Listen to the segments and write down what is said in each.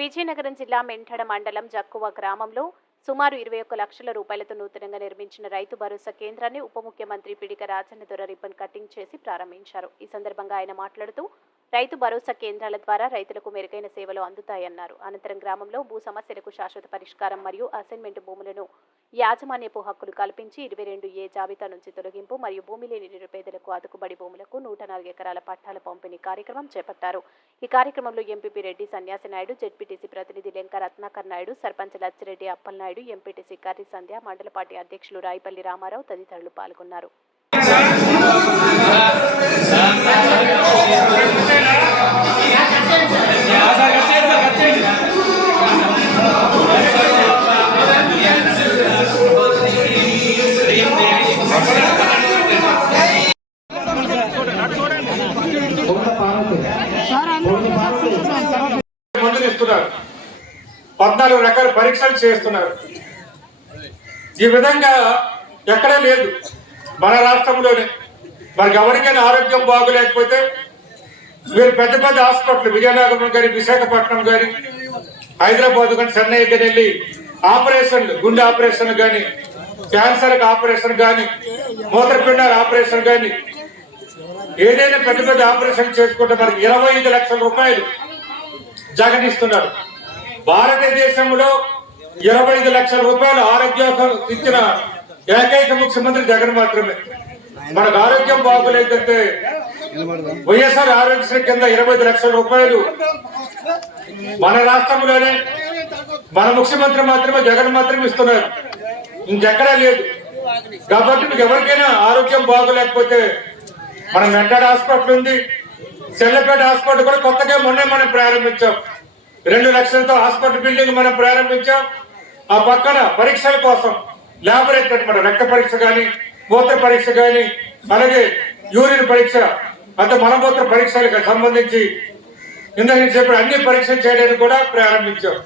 విజయనగరం జిల్లా మెంఠడ మండలం జక్కువ గ్రామంలో సుమారు 21 లక్షల రూపాయలతో నూతనంగా నిర్మించిన రైతు భరోసా కేంద్రాన్ని ఉప ముఖ్యమంత్రి పిడిక రాజన్న దొర రిబ్బన్ కటింగ్ చేసి ప్రారంభించారు. ఈ సందర్భంగా ఆయన మాట్లాడుతూ రైతు భరోసా కేంద్రాల ద్వారా రైతులకు మెరుగైన సేవలు అందుతాయన్నారు. అనంతరం గ్రామంలో భూ సమస్యలకు శాశ్వత పరిష్కారం మరియు అసైన్మెంట్ భూములను యాజమాన్యపు హక్కులు కల్పించి 22A జాబితా నుంచి తొలగింపు మరియు భూమి లేని నిరుపేదలకు అదుకుబడి భూములకు 104 ఎకరాల పట్టాల పంపిణీ కార్యక్రమం చేపట్టారు. ఈ కార్యక్రమంలో ఎంపీపీ రెడ్డి సన్యాసి నాయుడు, జెడ్పీటీసీ ప్రతినిధి లెంక రత్నాకర్ నాయుడు, సర్పంచ్ లచ్చిరెడ్డి అప్పలనాయుడు, ఎంపీటీసీ కర్రి సంధ్య, మండల పార్టీ అధ్యక్షులు రాయపల్లి రామారావు తదితరులు పాల్గొన్నారు. మందులు ఇస్తున్నారు, 14 రకాల పరీక్షలు చేస్తున్నారు. ఈ విధంగా ఎక్కడా లేదు మన రాష్ట్రంలోనే. మనకి ఎవరికైనా ఆరోగ్యం బాగోలేకపోతే మీరు పెద్ద పెద్ద హాస్పిటల్ విజయనగరం కానీ, విశాఖపట్నం కానీ, హైదరాబాద్ కానీ, చెన్నై కానీ వెళ్ళి ఆపరేషన్లు, గుండె ఆపరేషన్ కానీ, క్యాన్సర్ ఆపరేషన్ కానీ, మూత్రపిండాల ఆపరేషన్ కానీ, ఏదైనా పెద్ద పెద్ద ఆపరేషన్ చేసుకుంటే మనకి 25 లక్షల రూపాయలు జగన్ ఇస్తున్నారు. భారతదేశంలో 25 లక్షల రూపాయలు ఆరోగ్యం ఇచ్చిన ఏకైక ముఖ్యమంత్రి జగన్ మాత్రమే. మనకు ఆరోగ్యం బాగోలేదంటే వైఎస్ఆర్ ఆరోగ్యశ్రీ కింద 25 లక్షల రూపాయలు మన రాష్ట్రంలోనే మన ముఖ్యమంత్రి మాత్రమే, జగన్ మాత్రమే ఇస్తున్నారు, ఇంకెక్కడా లేదు. కాబట్టి మీకు ఎవరికైనా ఆరోగ్యం బాగోలేకపోతే మన మెంటల్ హాస్పిటల్ ఉంది, చెల్లపేట హాస్పిటల్ కూడా కొత్తగా మొన్నే మనం ప్రారంభించాం. 2 లక్షలతో హాస్పిటల్ బిల్డింగ్ మనం ప్రారంభించాం. ఆ పక్కన పరీక్షల కోసం ల్యాబొరేటరీ మన రక్త పరీక్ష కానీ, మూత్ర పరీక్ష కానీ, అలాగే యూరిన్ పరీక్ష, అంటే మలమూత్ర పరీక్షలకు సంబంధించి ఇందాక చెప్పిన అన్ని పరీక్షలు చేయడానికి కూడా ప్రారంభించాం.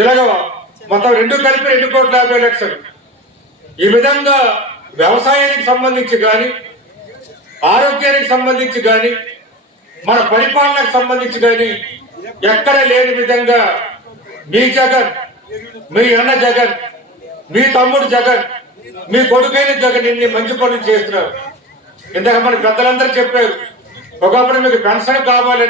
ఇలాగ మొత్తం 2 కలిపి 2,50,00,000. ఈ విధంగా వ్యవసాయానికి సంబంధించి కానీ, ఆరోగ్యానికి సంబంధించి కానీ, మన పరిపాలనకు సంబంధించి కానీ ఎక్కడ లేని విధంగా మీ జగన్, మీ అన్న జగన్, మీ తమ్ముడు జగన్, మీ కొడుకైన జగన్ ఇన్ని మంచి పనులు చేస్తున్నారు. ఇందాక మన పెద్దలందరూ చెప్పారు, ఒకప్పుడు మీకు పెన్షన్ కావాలని